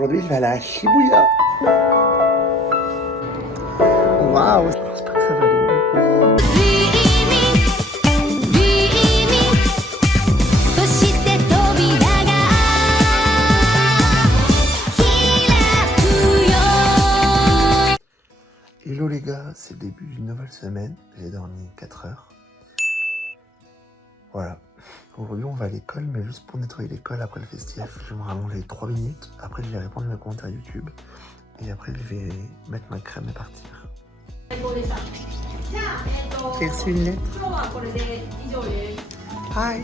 Aujourd'hui, je vais aller à Shibuya. Waouh, je pense pas que ça va aller mieux. Hello les gars, c'est le début d'une nouvelle semaine. J'ai dormi 4 heures. Voilà. Aujourd'hui, on va à l'école, mais juste pour nettoyer l'école après le festif. Je vais me rallonger 3 minutes. Après, je vais répondre à mes commentaires YouTube. Et après, je vais mettre ma crème et partir. J'ai reçu une lettre. Hi.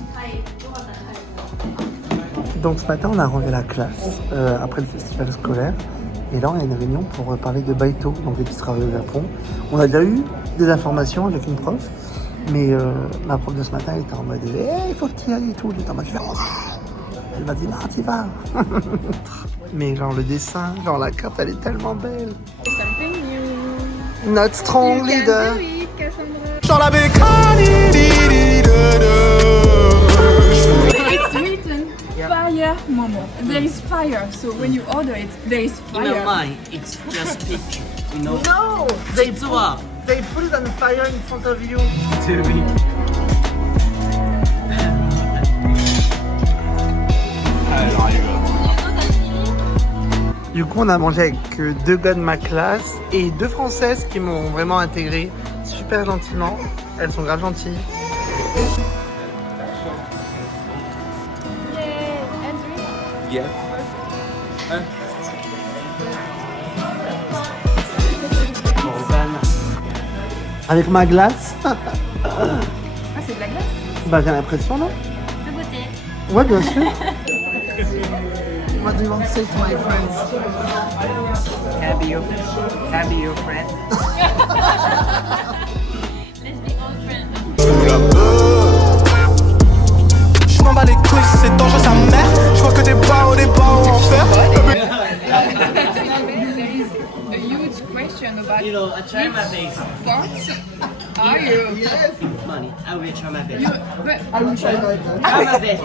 Donc ce matin, on a rangé la classe après le festival scolaire. Et là, on a une réunion pour parler de Baito, donc des petits travaux au Japon. On a déjà eu des informations avec une prof. Mais ma prof de ce matin, elle était en mode hey, il faut que tu y ailles et tout. J'étais en mode elle m'a dit non, t'y vas. Mais genre le dessin, genre la carte, elle est tellement belle. Not strong leader. Genre la It's written fire Momo. There is fire, so when you order it, there is fire. In my mind, it's just picture, you know? No! They put it on fire in front of you. Du coup, on a mangé avec 2 gars de ma classe et 2 françaises qui m'ont vraiment intégré super gentiment. Elles sont grave gentilles. Yeah. Avec ma glace. Ah, c'est de la glace? Bah j'ai l'impression, non? De beauté. Ouais, bien sûr. What do you want to say to my friends? Can I be your friend? Let's be all friends. Je m'en bats les couilles, c'est dangereux sa mère. Je vois que des barreaux en enfer. There is a huge question about You know, I try my best. what are you? Money, I will try my best. You, but Try my best.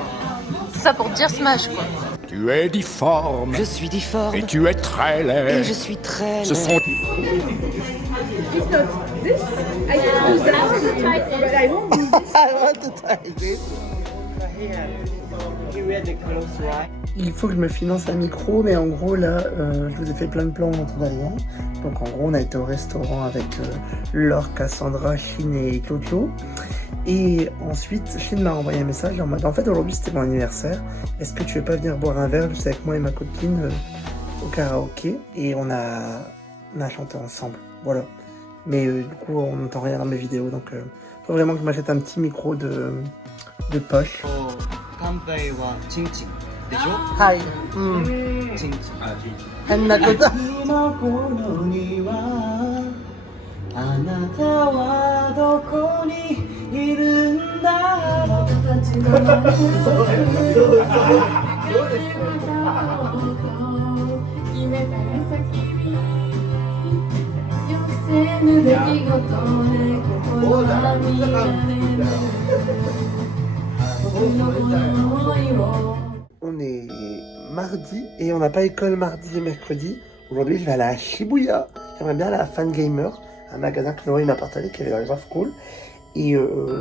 Ça pour dire smash quoi. Tu es difforme. Je suis difforme Et tu es très laid. et je suis très Ce laid. sont... it's not this. I can do that, but I won't do this. I want to try this. You wear the clothes, right? Il faut que je me finance un micro, mais en gros là, je vous ai fait plein de plans en tout derrière. Donc en gros, on a été au restaurant avec Laure, Cassandra, Chine et Toto. Et ensuite, Chine m'a envoyé un message en mode en fait aujourd'hui c'était mon anniversaire. Est-ce que tu veux pas venir boire un verre juste avec moi et ma copine au karaoké? Et on a chanté ensemble. Voilà. Mais du coup, on n'entend rien dans mes vidéos, donc faut vraiment que je m'achète un petit micro de poche. 乾杯はチンチンでしょ Hi. チンチン。変なこと。の頃にはあなたはどこにいるんだOn est mardi et on n'a pas école mardi et mercredi. Aujourd'hui, je vais aller à Shibuya. J'aimerais bien aller à Fangamer, un magasin que Laurie m'a partagé qui avait l'air grave cool. Et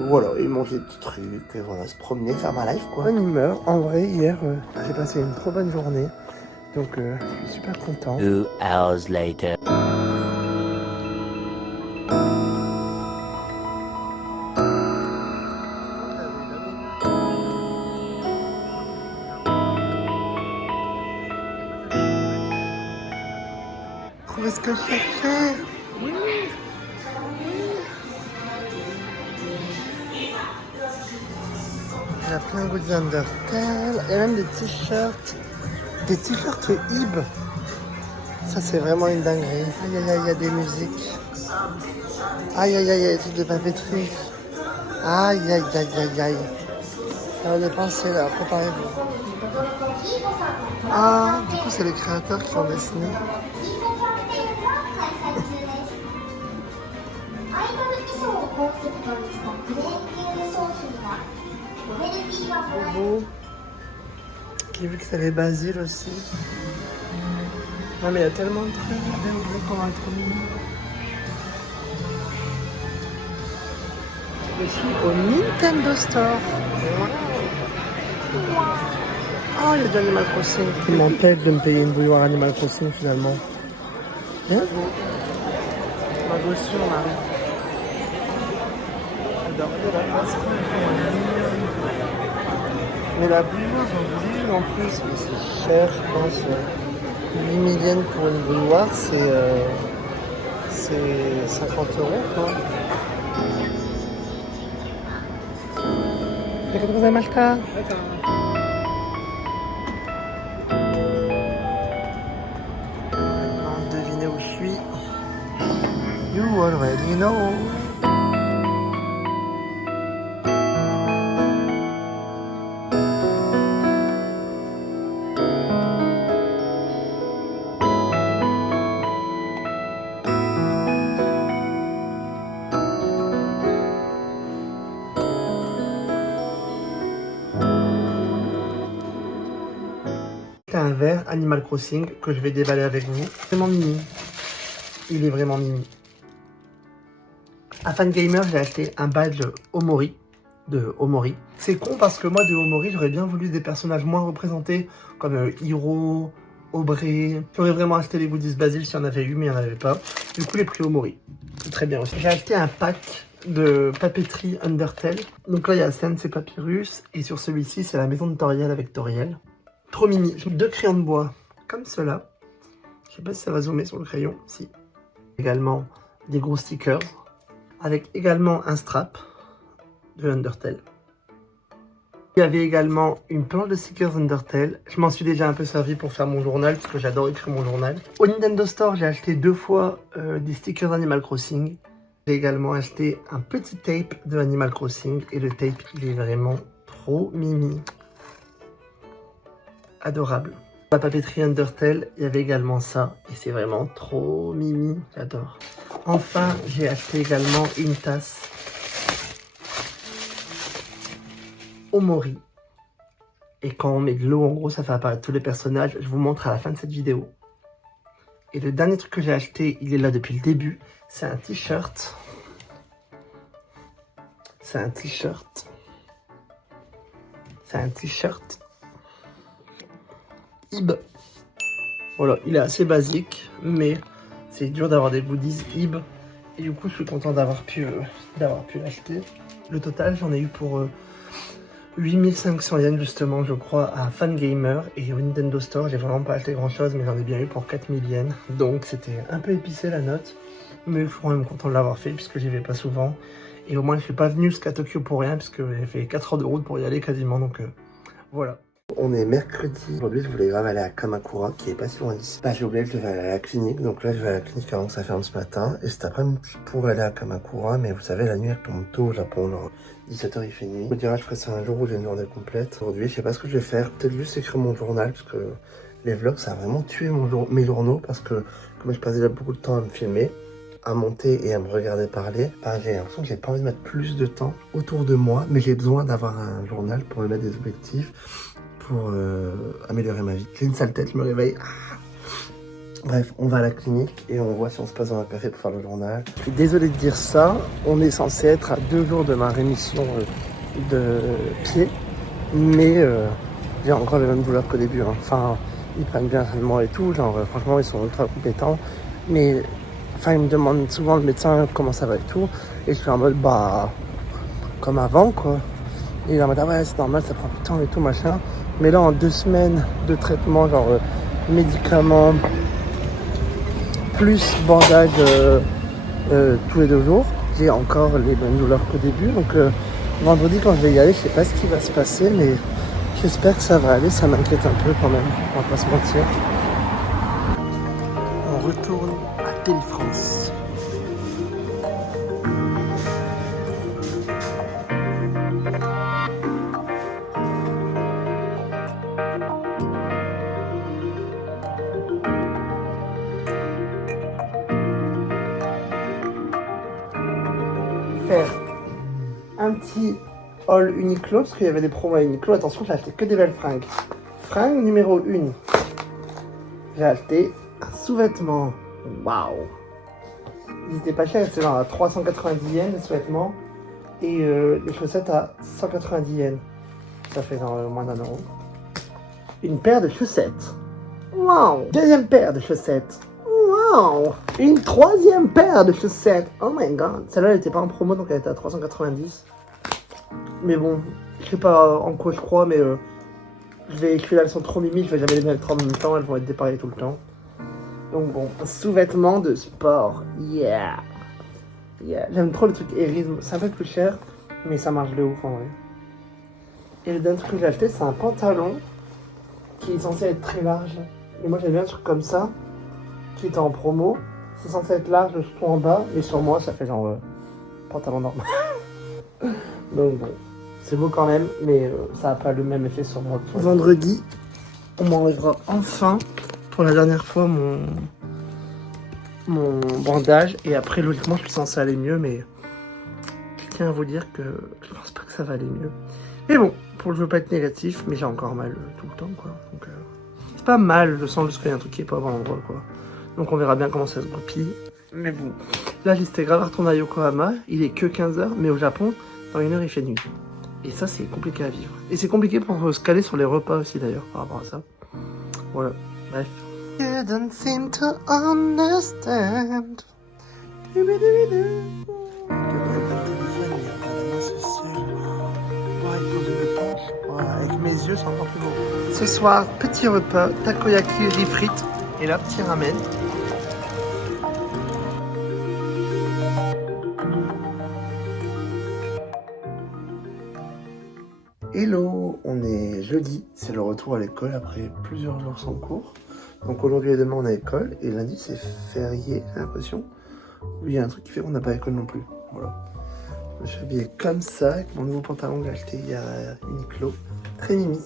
voilà, et manger des petits trucs, et voilà, se promener, faire ma life quoi. Bonne humeur. En vrai, hier, j'ai passé une trop bonne journée. Donc, je suis super content. 2 hours later. Trouver ce que je cherchais. Oui. Il y a plein de goodies Undertale. Il y a même des t-shirts. Des t-shirts Ib. Ça, c'est vraiment une dinguerie. Aïe, aïe, aïe, il y a des musiques. Aïe, aïe, aïe, il y a des trucs de papeterie. Aïe, aïe, aïe, aïe, aïe. Ça va dépenser là, préparez-vous. Ah, du coup, c'est les créateurs qui ont dessiné. Trop beau. J'ai vu que ça avait Basile aussi. Non mais il y a tellement de trucs, regardez comment elle est trop mignon. Je suis au Nintendo Store. Oh, il y a du Animal Crossing. Il m'empêche de me payer une bouilloire Animal Crossing finalement. Hein? Ma gosse, on arrive. J'adore la passerelle. Mais la bouilloire en ville en plus, mais c'est cher, je pense. 8 millions pour une bouilloire, c'est 50 € quoi. Jakie to Maśka? Devinez où je suis. You already know. Un verre Animal Crossing que je vais déballer avec vous. Vraiment mimi. Il est vraiment mimi. À Fangamer, j'ai acheté un badge Omori de Omori. C'est con parce que moi de Omori, j'aurais bien voulu des personnages moins représentés comme Hiro, Aubrey. J'aurais vraiment acheté les goodies Basil s'il y en avait eu, mais il n'y en avait pas. Du coup, les prix Omori. C'est très bien aussi. J'ai acheté un pack de papeterie Undertale. Donc là, il y a Sense et Papyrus. Et sur celui-ci, c'est la maison de Toriel avec Toriel. Trop mimi. J'ai 2 crayons de bois, comme cela. Je sais pas si ça va zoomer sur le crayon. Si. Également des gros stickers. Avec également un strap de Undertale. Il y avait également une planche de stickers Undertale. Je m'en suis déjà un peu servi pour faire mon journal, parce que j'adore écrire mon journal. Au Nintendo Store, j'ai acheté 2 fois des stickers Animal Crossing. J'ai également acheté un petit tape de Animal Crossing. Et le tape, il est vraiment trop mimi. Adorable. La papeterie Undertale, il y avait également ça. Et c'est vraiment trop mimi. J'adore. Enfin, j'ai acheté également une tasse Omori. Et quand on met de l'eau, en gros, ça fait apparaître tous les personnages. Je vous montre à la fin de cette vidéo. Et le dernier truc que j'ai acheté, il est là depuis le début. C'est un t-shirt. C'est un t-shirt. C'est un t-shirt. Ib. Voilà, il est assez basique, mais c'est dur d'avoir des goodies Ib. Et du coup, je suis content d'avoir pu l'acheter. Le total, j'en ai eu pour 8500 yens justement, je crois, à Fangamer. Et au Nintendo Store, j'ai vraiment pas acheté grand chose, mais j'en ai bien eu pour 4000 yens. Donc c'était un peu épicé la note. Mais je suis quand même content de l'avoir fait, puisque j'y vais pas souvent. Et au moins, je suis pas venu jusqu'à Tokyo pour rien, puisque j'ai fait 4 heures de route pour y aller quasiment. Donc voilà. On est mercredi. Aujourd'hui, je voulais grave aller à Kamakura, qui est pas si loin d'ici. J'ai oublié que je devais aller à la clinique. Donc là, je vais à la clinique avant que ça ferme ce matin. Et cet après-midi, je pourrais aller à Kamakura. Mais vous savez, la nuit, elle tombe tôt au Japon. Genre 17h, il fait nuit. Je me dirais, je ferai ça un jour où j'ai une journée complète. Aujourd'hui, je sais pas ce que je vais faire. Peut-être juste écrire mon journal. Parce que les vlogs, ça a vraiment tué mes journaux. Parce que comme je passe déjà beaucoup de temps à me filmer, à monter et à me regarder parler, j'ai l'impression que j'ai pas envie de mettre plus de temps autour de moi. Mais j'ai besoin d'avoir un journal pour me mettre des objectifs. Pour améliorer ma vie. J'ai une sale tête, je me réveille. Bref, on va à la clinique et on voit si on se passe dans un café pour faire le journal. Je suis désolé de dire ça, on est censé être à 2 jours de ma rémission de pied, mais j'ai encore les mêmes douleurs qu'au début. Hein. Enfin, ils prennent bien soin de moi et tout, genre franchement ils sont ultra compétents, mais enfin ils me demandent souvent le médecin comment ça va et tout, et je suis en mode comme avant quoi. Et il est en mode ah ouais c'est normal, ça prend du temps et tout machin. Mais là, en 2 semaines de traitement, genre médicaments, plus bandage tous les 2 jours, j'ai encore les mêmes douleurs qu'au début. Donc vendredi, quand je vais y aller, je sais pas ce qui va se passer, mais j'espère que ça va aller. Ça m'inquiète un peu quand même, on va pas se mentir. On retourne à Télé-France. Un petit haul Uniqlo parce qu'il y avait des promos à Uniqlo. Attention, j'ai acheté que des belles fringues. Fringue numéro 1. J'ai acheté Un sous-vêtement. Waouh. Ils étaient pas chers, c'est genre à 390 yens les sous-vêtements. Et les chaussettes à 190 yens. Ça fait genre moins d'1 euro. Une paire de chaussettes. Waouh. Deuxième paire de chaussettes. Waouh. Une troisième paire de chaussettes. Oh my god. Celle-là, elle était pas en promo, donc elle était à 390. Mais bon, je sais pas en quoi je crois, mais je vais écrire, elles sont trop mimi, je vais jamais les mettre en même temps, elles vont être dépareillées tout le temps. Donc bon, sous-vêtements de sport. Yeah. Yeah. J'aime trop le truc Erisme. C'est un peu plus cher, mais ça marche de ouf en vrai. Et le dernier truc que j'ai acheté, c'est un pantalon qui est censé être très large. Et moi j'aime bien un truc comme ça, qui est en promo. C'est censé être large, surtout en bas, mais sur moi ça fait genre pantalon normal. Donc bon, c'est beau quand même, mais ça n'a pas le même effet sur moi. Vendredi, on m'enlèvera enfin, pour la dernière fois, mon bandage. Et après, logiquement, je suis censé aller mieux, mais je tiens à vous dire que je pense pas que ça va aller mieux. Mais bon, je veux pas être négatif, mais j'ai encore mal tout le temps, quoi. Donc c'est pas mal, je sens juste qu'il y a un truc qui est pas au bon endroit, quoi. Donc on verra bien comment ça se goupille. Mais bon, là j'étais grave à retourner à Yokohama, il est que 15h, mais au Japon, dans 1 heure il fait nuit. Et ça c'est compliqué à vivre. Et c'est compliqué pour se caler sur les repas aussi d'ailleurs, par rapport à ça. Voilà, bref. You don't seem to understand. Avec mes yeux, c'est encore plus beau. Ce soir, petit repas, takoyaki, riz frites, et là, petit ramen. Hello, on est jeudi, c'est le retour à l'école après plusieurs jours sans cours. Donc aujourd'hui et demain on a école, et lundi c'est férié, j'ai l'impression. Oui, il y a un truc qui fait qu'on n'a pas école non plus. Voilà. Je suis habillé comme ça, avec mon nouveau pantalon que j'ai acheté hier à Uniqlo. Très mimi.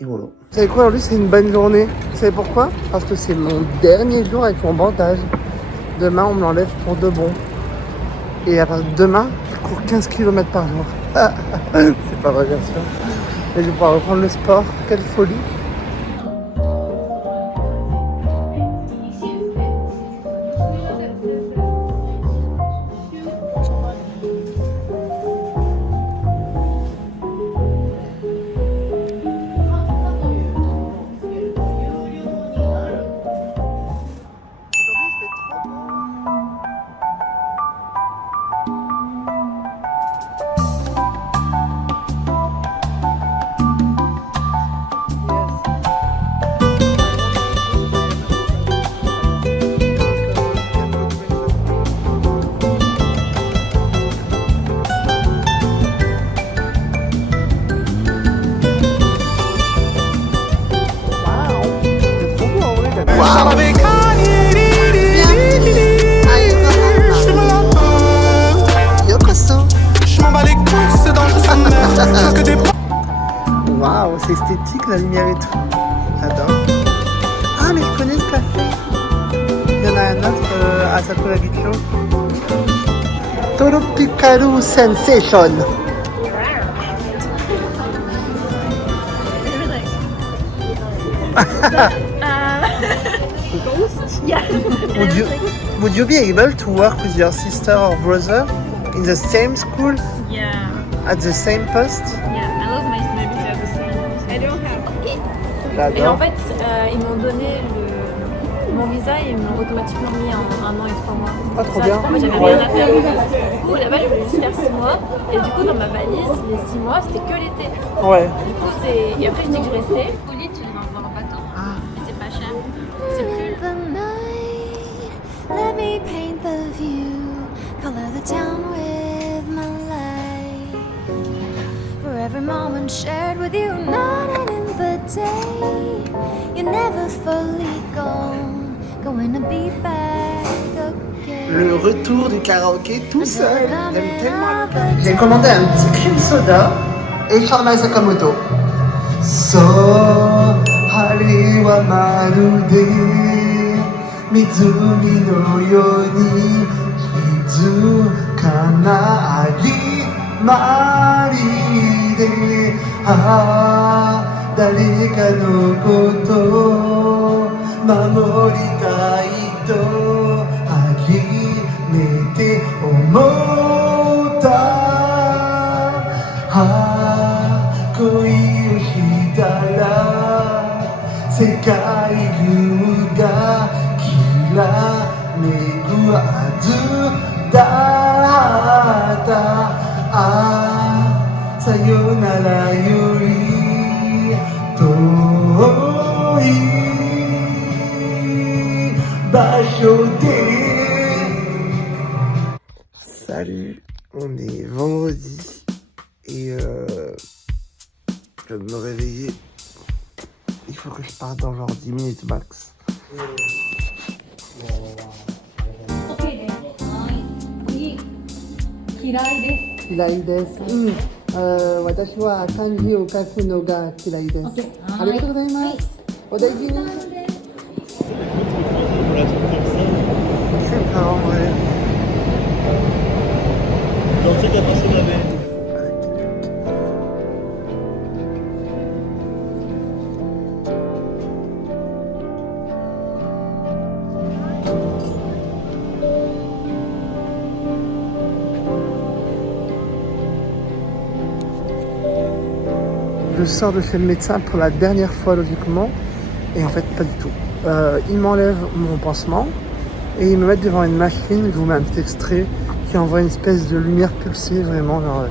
Et voilà. Vous savez quoi, aujourd'hui c'est une bonne journée. Vous savez pourquoi? Parce que c'est mon dernier jour avec mon bandage. Demain on me l'enlève pour de bon. Et à partir de demain, je cours 15 km par jour. C'est pas vrai bien sûr. Mais je vais pouvoir reprendre le sport. Quelle folie. Waouh, c'est esthétique la lumière et tout. J'adore. Ah, mais je connais ce café. Il y en a un autre à Sakura Gicho. Tropicaru Sensation. Would you be able to work with your sister or brother in the same school? Yeah. At the same post? Yeah, I love my maybe to have the same. I don't have it. J'adore. Et en fait, ils m'ont donné mon visa et ils m'ont automatiquement mis en 1 an et 3 mois. Ah, trop bien. Moi, j'avais rien à faire. Du coup, là-bas, je voulais juste faire 6 mois. Et du coup, dans ma valise, les 6 mois, c'était que l'été. Ouais. Du coup, c'est. Et après, je dis que je restais. Folie, tu les envoies en bateau. Ah. Et c'est pas cher. C'est plus. Let me paint the view, color the town with my light. For every moment shared with you, night and in the day, you're never fully gone, going to be back again. Le retour du karaoké tout seul. J'aime tellement. J'ai commandé un petit cream soda et Charmaine Sakamoto. So, hari wa marude 湖のように静かな有馬りで誰かのことを守りたいと初めて思った恋をしたら世界中がきらめくはずだったさよならより遠い場所で Salut, on est vendredi et je viens de me réveiller. Il faut que je parte dans genre 10 minutes max. Kirai desu. 私は漢字を書くのが嫌いです。ありがとうございます。お大事に。C'est pas vrai. Je sors de chez le médecin pour la dernière fois logiquement et en fait pas du tout. Il m'enlève mon pansement et ils me mettent devant une machine, je vous mets un petit extrait qui envoie une espèce de lumière pulsée vraiment genre...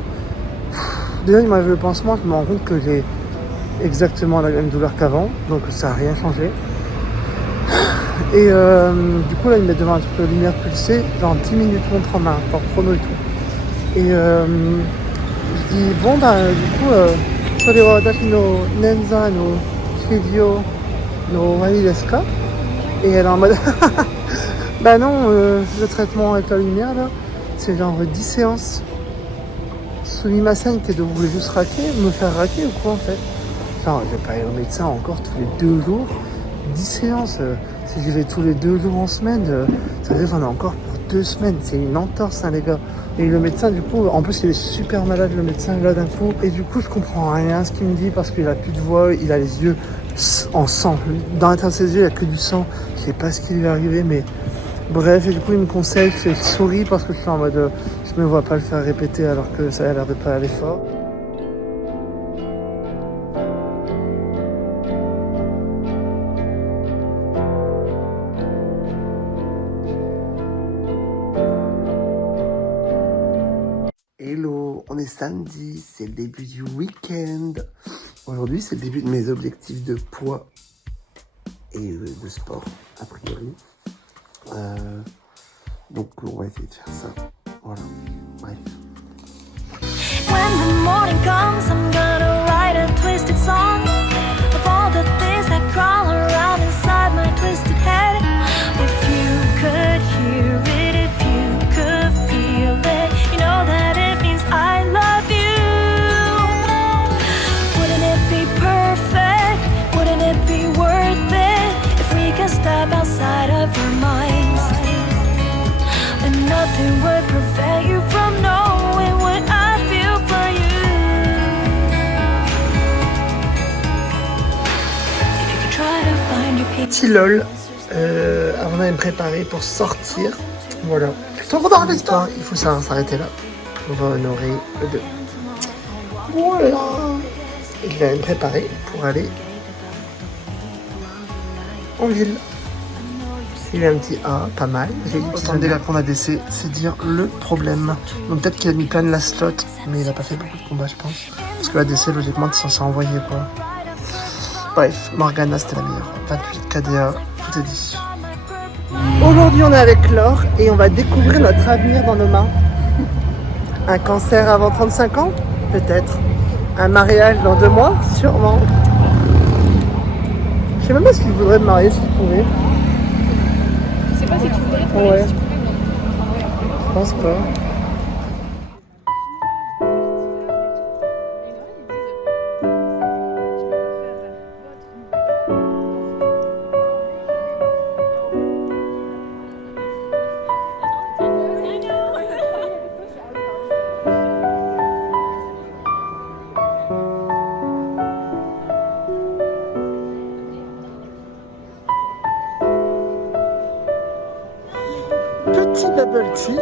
Déjà il m'enlève le pansement, je me rends compte que j'ai exactement la même douleur qu'avant, donc ça n'a rien changé. Et du coup là ils me mettent devant un truc de lumière pulsée, genre 10 minutes montre en main, par chrono et tout. Et je dis bon bah du coup... それは私の捻挫の治療の終わりですか? Et elle est en mode bah non, le traitement avec la lumière là, c'est genre 10 séances. Sumimasen, t'es de vouloir juste raquer, me faire raquer ou quoi en fait? Genre, je vais pas aller au médecin encore tous les 2 jours. 10 séances, si j'y vais tous les 2 jours en semaine, ça veut dire qu'on a encore pour 2 semaines. C'est une entorse, hein, les gars. Et le médecin, du coup, en plus, il est super malade, le médecin, là, d'un coup. Et du coup, je comprends rien à ce qu'il me dit parce qu'il a plus de voix, il a les yeux en sang. Dans l'intérieur de ses yeux, il n'y a que du sang. Je sais pas ce qui lui est arrivé, mais bref. Et du coup, il me conseille, je souris parce que je suis en mode, je me vois pas le faire répéter alors que ça a l'air de pas aller fort. Hello, on est samedi, c'est le début du week-end. Aujourd'hui, c'est le début de mes objectifs de poids et de sport, a priori. Donc, on va essayer de faire ça. Voilà, bref. When the morning comes, I'm gonna write a twisted song of all the things that crawl around inside my twisted head. If you could hear it, if you could feel it, you know that it means I love you. Wouldn't it be perfect? Wouldn't it be worth it if we could step outside of our minds? And nothing would prevent you from knowing what I feel for you. If you could try to find your peace. Petit lol, on allait me préparer pour sortir. Voilà. Putain, dans l'histoire, il faut s'arrêter là. On va honorer le 2. Voilà. Il va me préparer pour aller en ville. Il a un petit A, pas mal. J'ai eu autant de dégâts qu'on a DC, c'est dire le problème. Donc peut-être qu'il a mis plein de la slot, mais il a pas fait beaucoup de combats, je pense. Parce que la DC, logiquement, t'es censé envoyer quoi. Bref, Morgana, c'était la meilleure. 28 KDA, tout est dit. Aujourd'hui, on est avec Laure et on va découvrir notre avenir dans nos mains. Un cancer avant 35 ans? Peut-être. Un mariage dans 2 mois? Sûrement. Je sais même pas s'il voudrait me marier, si je pouvais. Je sais pas si tu voudrais. Ouais. Je pense pas. petit.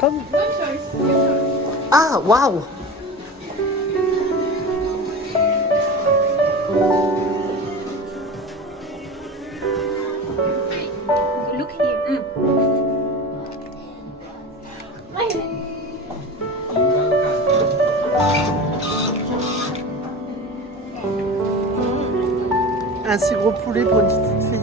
Comme... Ah, waouh! Look here. Un si gros poulet pour une petite fille.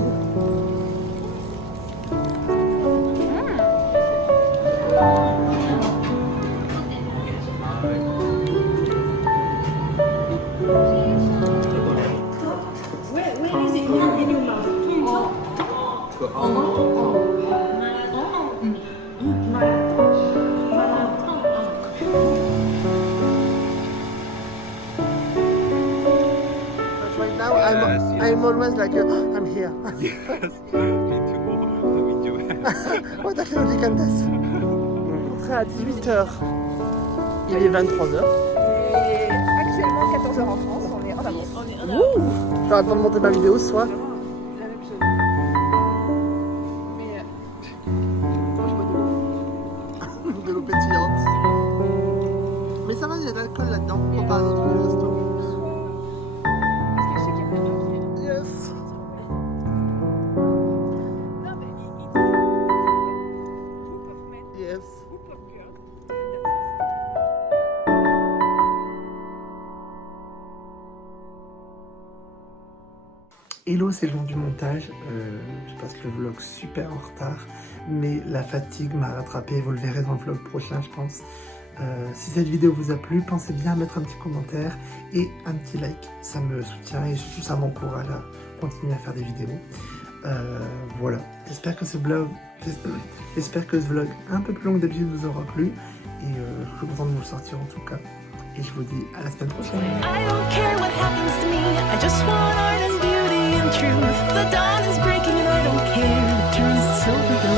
Right now, I'm always like, I'm here. Yes, me too. What the hell, Candace? Entrée à 18h. Il est 23h. Et actuellement 14h en France, on est en avance. Je vais attendre de monter ma vidéo ce soir. La même chose. Mais moi je bois de l'eau. De l'eau pétillante. Mais ça va, il y a de l'alcool là-dedans. Comparé à d'autres restos. Parce que je sais qu'il y a plein de gens qui viennent. Yes. Non mais Yes. Hello, c'est le jour du montage. Je passe le vlog super en retard, mais la fatigue m'a rattrapé. Vous le verrez dans le vlog prochain, je pense. Si cette vidéo vous a plu, pensez bien à mettre un petit commentaire et un petit like. Ça me soutient et surtout ça m'encourage à continuer à faire des vidéos. Voilà. J'espère que ce vlog un peu plus long que d'habitude vous aura plu. Et je suis content de vous le sortir en tout cas. Et je vous dis à la semaine prochaine. I don't care what happens to me. I just want art and beauty and truth. The dawn is breaking and I don't care. It turns silver.